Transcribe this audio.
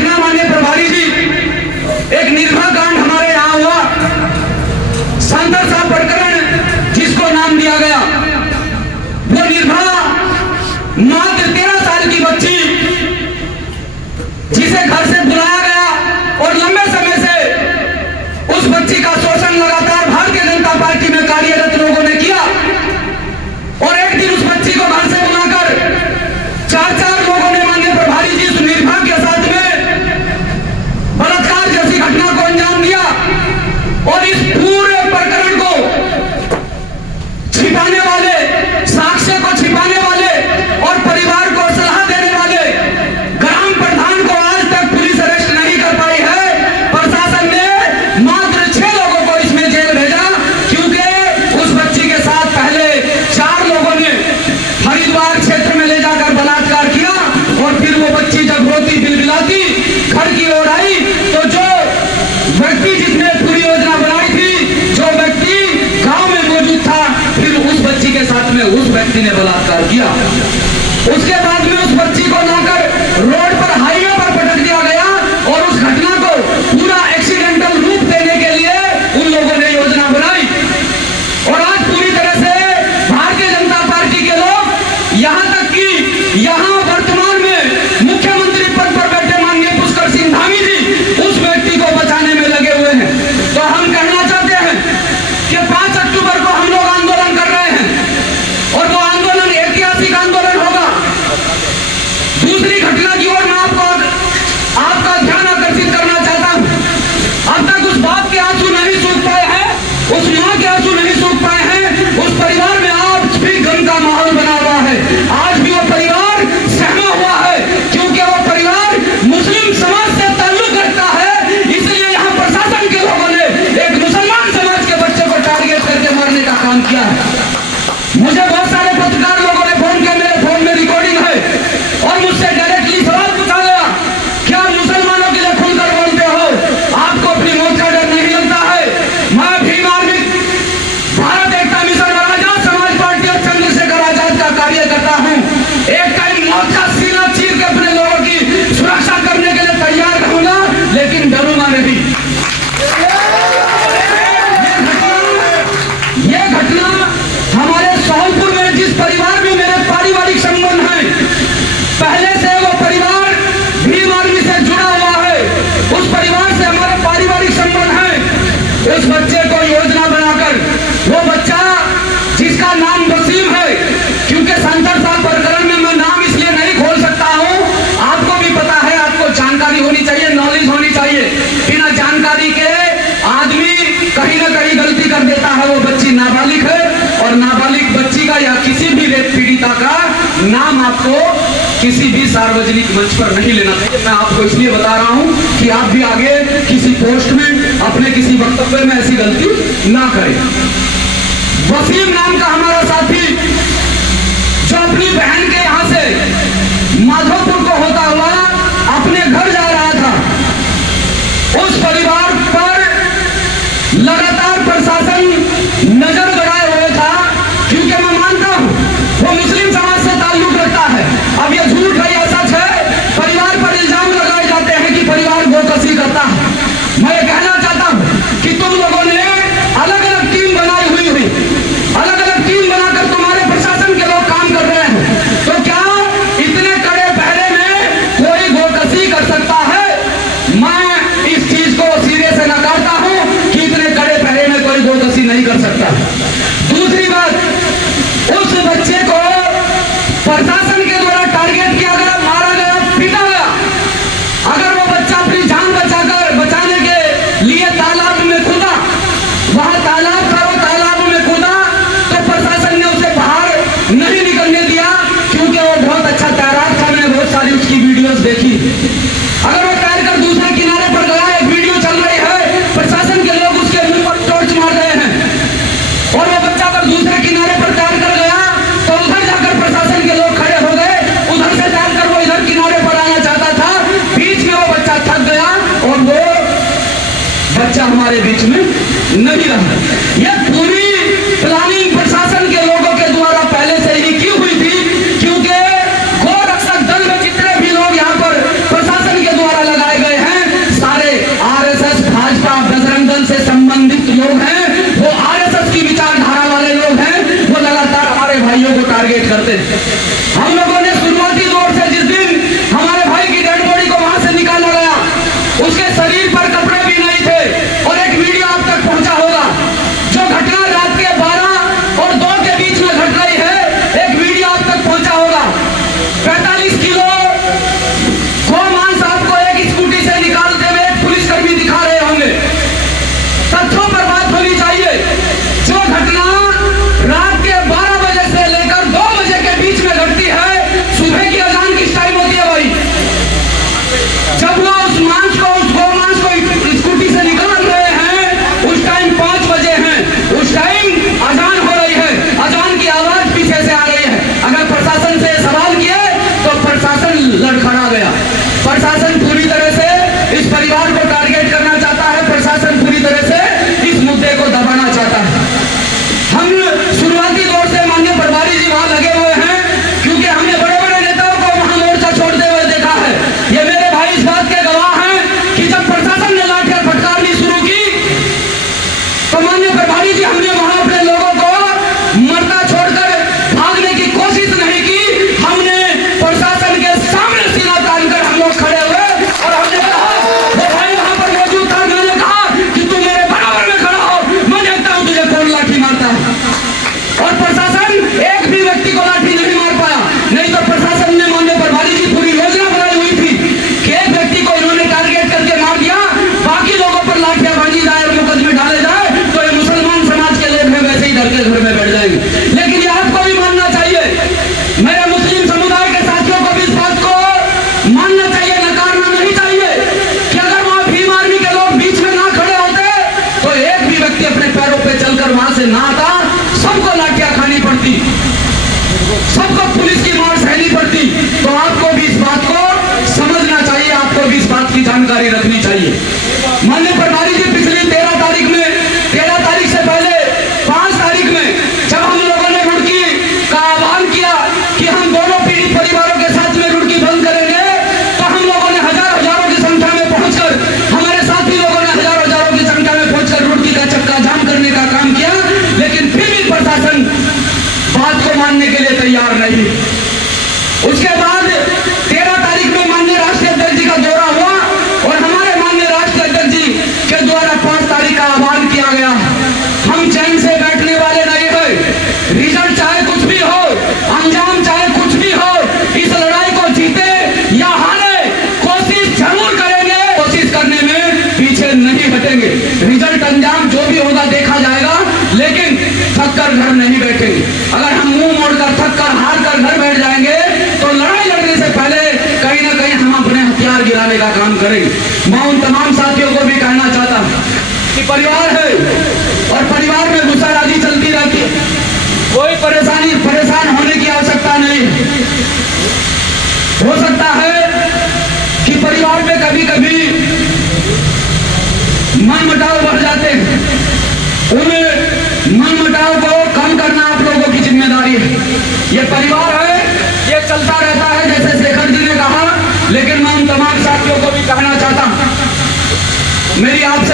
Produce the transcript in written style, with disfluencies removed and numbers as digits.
घटना माननीय प्रभारी जी, एक निर्भया कांड हमारे यहाँ हुआ। सांसद साहब प्रकरण जिसको नाम दिया गया, वो निर्भया मात्र 13 साल की बच्ची जिसे घर से बुलाया गया और लंबे समय से उस बच्ची का शोषण लगातार भारतीय जनता पार्टी में कार्यरत लोगों ने किया। और एक दिन उस बच्ची को घर से बुलाकर 4 लोगों ने माननीय प्रभारी जी उस निर्भया के साथ में बलात्कार जैसी घटना को अंजाम दिया। और इस पूरे प्रकरण को छिपाने वाले, साक्ष्य को छिपाने वाले और परिवार को सलाह देने वाले ग्राम प्रधान को आज तक पुलिस अरेस्ट नहीं कर पाई है। प्रशासन ने मात्र 6 लोगों को इसमें जेल भेजा, क्योंकि उस बच्ची के साथ पहले 4 लोगों ने हरिद्वार क्षेत्र में ले जाकर बलात्कार किया। और फिर वो बच्ची जब रोती बिलबिलाती घर की ओर आई तो जो व्यक्ति जिसने पूरी योजना बनाई थी, जो व्यक्ति गांव में मौजूद था, फिर उस बच्ची के साथ में उस व्यक्ति ने बलात्कार किया। उसके बाद में उस बच्ची को लाकर रोड पर, हाईवे पर पटक दिया गया। और उस घटना को पूरा एक्सीडेंटल रूप देने के लिए उन लोगों ने योजना बनाई। और आज पूरी तरह से भारतीय जनता पार्टी के लोग, यहां तक कि यहां वर्तमान में मुख्यमंत्री पद पर बैठे माननीय पुष्कर सिंह धामी जी उस व्यक्ति को बचाने में लगे हुए हैं। तो हम कहना चाहते हैं कि 5 अक्टूबर को हम लोग आंदोलन कर रहे हैं और वो आंदोलन ऐतिहासिक आंदोलन होगा। दूसरी घटना की ओर मैं आपका ध्यान आकर्षित करना चाहता हूं। अब तक उस बाप के आंसू नहीं सूख पाए हैं, उस मां के आंसू नहीं सूख पाए हैं। उस परिवार में आज भी गम का माहौल बना हुआ है। आज भी वो परिवार सहमा हुआ है, क्योंकि वो परिवार मुस्लिम समाज से ताल्लुक रखता है। इसलिए यहाँ प्रशासन के लोगों ने एक मुसलमान समाज के बच्चे को टारगेट करके मारने का काम किया है। मुझे बहुत सारे पत्रकार लोगों ने फोन किया, मेरे फोन में रिकॉर्डिंग है, और मुझसे डायरेक्टली सवाल पूछा गया, क्या मुसलमानों के लिए खुलकर बोलते हो? आपको अपनी मौत का डर नहीं लगता है? मैं भीम आर्मी, भारत एकता मिशन और आजाद समाज पार्टी और चंद्रशेखर आजाद का कार्य करता हूं। एक टाइम मौत का सीना चीर के अपने लोगों की सुरक्षा करने के लिए तैयार रहूंगा, लेकिन डरूंगा नहीं। ये घटना हमारे सोहलपुर में, जिस परिवार में मेरे पारिवारिक संबंध हैं, पहले से वो परिवार भीम आर्मी से जुड़ा हुआ है, उस परिवार से हमारे पारिवारिक संबंध हैं। उस बच्चे को योजना बनाकर, वो बच्चा जिसका नाम वसीम है, क्योंकि सांसद साहब प्रकरण में मैं नाम इसलिए नहीं खोल सकता हूं, आपको भी पता है, आपको जानकारी होनी चाहिए, नॉलेज होनी चाहिए। बिना जानकारी के आदमी कहीं ना कहीं गलती कर देता है। वो बच्ची नाबालिग है, और नाबालिग बच्ची का या किसी भी रेप पीड़िता का नाम आपको किसी भी सार्वजनिक मंच पर नहीं लेना चाहिए। मैं आपको इसलिए बता रहा हूं कि आप भी आगे किसी पोस्ट में, अपने किसी वक्तव्य में ऐसी गलती ना करें। वसीम नाम का हमारा साथी, जो अपनी बहन के यहां से माधोपुर को होता हुआ अपने घर जा रहा था, उस परिवार पर लगातार प्रशासन नजर गड़ाए हुए था, क्योंकि मैं मानता हूं वो मुस्लिम समाज से ताल्लुक रखता है। अब ये झूठ है या सच है, परिवार पर इल्जाम लगाए जाते हैं कि परिवार गोकशी करता है। मैं ये कहना चाहता हूं कि तुम लोगों ने अलग अलग टीम बनाई हुई, अलग अलग टीम बनाकर तुम्हारे प्रशासन के लोग काम कर रहे हैं। तो क्या इतने कड़े पहरे में कोई गोकशी कर सकता है? मैं इस चीज को सिरे से नकारता हूं कि इतने कड़े पहरे में कोई गोकशी नहीं कर सकता। दूसरी बात, उस बच्चे को प्रशासन के द्वारा टारगेट किया गया, मारा गया, पीटा गया। अगर वो बच्चा अपनी जान बचाने के लिए तालाब में कूदा, वहां तालाब था, वो तालाब में कूदा, तो प्रशासन ने उसे बाहर नहीं निकलने दिया, क्योंकि वो बहुत अच्छा तैराक था। मैंने बहुत सारी उसकी वीडियोस देखी। अगर वो तैरकर दूसरे किनारे पर गया, एक वीडियो चल रही है, प्रशासन के लोग उसके मुंह पर टॉर्च मार रहे हैं, और वो बच्चा अगर दूसरे किनारे पर तैरकर गया तो उधर जाकर प्रशासन के लोग खड़े हो गए। उधर से तैरकर वो इधर किनारे पर आना चाहता था, बीच में वो बच्चा थक गया और वो बच्चा हमारे बीच में नहीं रहा। ये पूरी प्लानिंग प्रशासन के लोगों के द्वारा पहले से ही की हुई थी, क्योंकि गौ रक्षक दल में जितने भी लोग यहाँ पर प्रशासन के द्वारा लगाए उसके शरीर पर कपड़े भी नहीं थे। और एक वीडियो आप तक पहुंचा होगा, जो घटना रात के 12 और 2 के बीच में घट रही है, एक वीडियो आप तक पहुंचा होगा। 45 किलो गोमांस आपको एक स्कूटी से निकालते हुए एक पुलिसकर्मी दिखा रहे होंगे। तथ्यों पर बात होनी चाहिए। जो घटना रात के 12 बजे से लेकर 2 बजे के बीच में घटती है, सुबह की अजान किस टाइम होती है भाई? जब वो उस गोमांस को स्कूटी से निकाल रहे हैं, उस टाइम 5 बजे हैं, उस टाइम अजान हो रही है, अजान की आवाज पीछे से आ रही है। अगर प्रशासन से सवाल किए तो प्रशासन लड़खड़ा गया। प्रशासन पूरी तरह से इस परिवार को टारगेट करना चाहता है, प्रशासन पूरी तरह से इस मुद्दे को दबाना चाहता है। हम शुरुआती दौर से माननीय प्रभारी जी वहां लगे हुए हैं, क्योंकि हमने बड़े बड़े नेताओं को वहां मोर्चा छोड़ते हुए देखा है। ये मेरे भाई इस बात के गवाह हैं कि जब प्रशासन ने लाठियां फटकारनी शुरू की तो माननीय प्रभारी जी हमने वहां अपने लोगों को मरता छोड़कर भागने की कोशिश नहीं की। हमने प्रशासन के सामने सीना तानकर हम लोग खड़े हुए और हमने कहा, वो भाई वहां पर मौजूद था, मैंने कहा कि तू मेरे बराबर में खड़ा हो, मैं देखता हूं तुझे कौन लाठी मारता है। और प्रशासन एक भी व्यक्ति को लाठी नहीं मार पाया। नहीं तो प्रशासन ने माननीय प्रभारी जी पूरी योजना बनाई हुई थी कि एक व्यक्ति को इन्होंने टारगेट करके मार दिया, बाकी लोगों पर लाठियां बांधी जाए और मुकदमे डाले जाए, तो ये मुसलमान समाज के लोग हैं वैसे ही डर के घर में बैठ जाएंगे। लेकिन ये आपको भी मानना चाहिए, मेरे मुस्लिम समुदाय के साथियों को भी इस बात को मानना चाहिए, नकारना नहीं चाहिए कि अगर वहां भीम आर्मी के लोग बीच में ना खड़े होते तो एक भी व्यक्ति अपने पैरों पे चलकर वहां से ना आता, सबको लाठियां खानी पड़ती, सबको पुलिस की मार सहनी पड़ती। तो आपको भी इस बात को समझना चाहिए, आपको भी इस बात की जानकारी रखनी चाहिए। माननीय प्रभारी जी पिछली 13 तारीख से पहले 5 तारीख में जब हम लोगों ने रुड़की का आह्वान किया कि हम दोनों पीड़ित परिवारों के साथ में रुड़की बंद करेंगे, तो हम लोगों ने हजारों की संख्या में पहुंचकर, हमारे साथी लोगों ने हजारों की संख्या में पहुंचकर रुड़की का चक्का जाम करने का काम किया। लेकिन फिर भी प्रशासन बात को मानने के लिए तैयार नहीं। उसके बाद 13 तारीख में माननीय राष्ट्रीय अध्यक्ष जी का दौरा हुआ और हमारे माननीय राष्ट्रीय अध्यक्ष जी के द्वारा 5 तारीख का आह्वान किया गया। हम चैन से बैठने वाले नहीं है। रिजल्ट चाहे कुछ भी हो, अंजाम चाहे कुछ भी हो, इस लड़ाई को जीते या हारे कोशिश जरूर करेंगे। कोशिश करने में पीछे नहीं हटेंगे। रिजल्ट अंजाम जो भी होगा देखा जाएगा, लेकिन थक कर घर नहीं बैठेंगे। अगर हम मुंह मोड़कर थक कर हार कर घर बैठ जाएंगे तो लड़ाई लड़ने से पहले कहीं ना कहीं हम अपने हथियार गिराने का काम करेंगे। मैं उन तमाम साथियों को भी कहना चाहता हूं कि परिवार है और परिवार में गुस्साराजी चलती रहती है, कोई परेशान होने की आवश्यकता नहीं। हो सकता है कि परिवार में कभी कभी मनमुटाव बढ़ जाते हैं, उन मनमुटाव को कम करना आप लोगों की जिम्मेदारी है। ये परिवार है, ये चलता रहता है जैसे शेखर जी ने कहा। लेकिन मैं उन तमाम साथियों को भी कहना चाहता हूं, मेरी आपसे